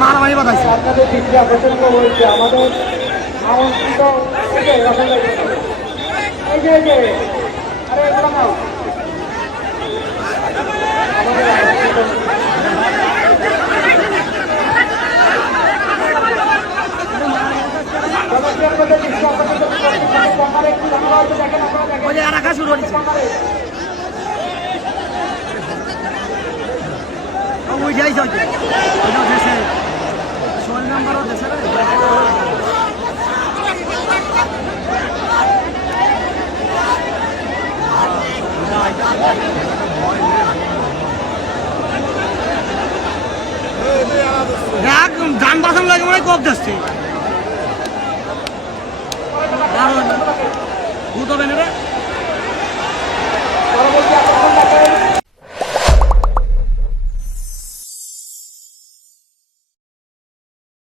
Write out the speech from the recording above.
মারামারি বাতাইছে আপনাদের আমাদের আমন্ত্রিত এই যে এই যে আরে এরকম রাখা শুরু হয়েছে। ওই ওইটা দেশে। ষোল নম্বরও দেশে দেখ যান বাসন লাগে মনে কব যাচ্ছে রে